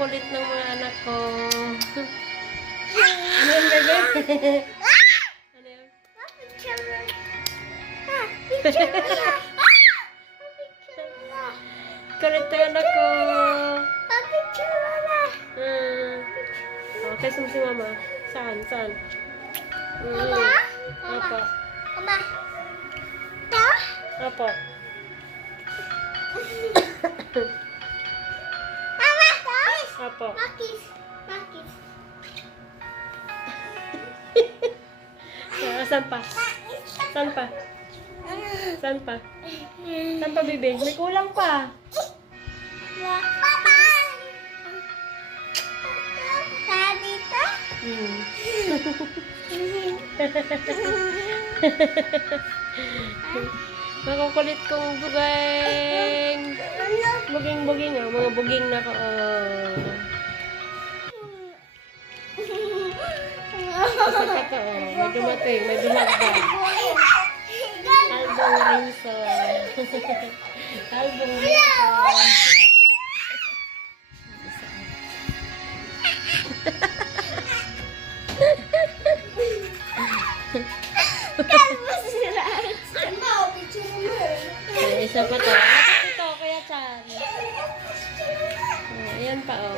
kukulit ng mga anak ko. Ano yung bebe? Ano yun? Kulit ng anak ko. Okay, si mama. Saan? Saan? Mama? Apo. Mama? Ta? Apo. Mama? Ta? Apo. Makis. Makis. Saan pa? Saan pa? Saan pa? Saan pa, bebe? May kulang pa. Papa! Saan dito? Makukulit kong buging. Buging-buging, oh. Mga buging na ko. Kasi pa to, oh. May dumating, may dumagdag. Albong Rinson. Albong Rinson. Isa pa to. Ito, Kuya Chan. Oh, ayan pa, oh.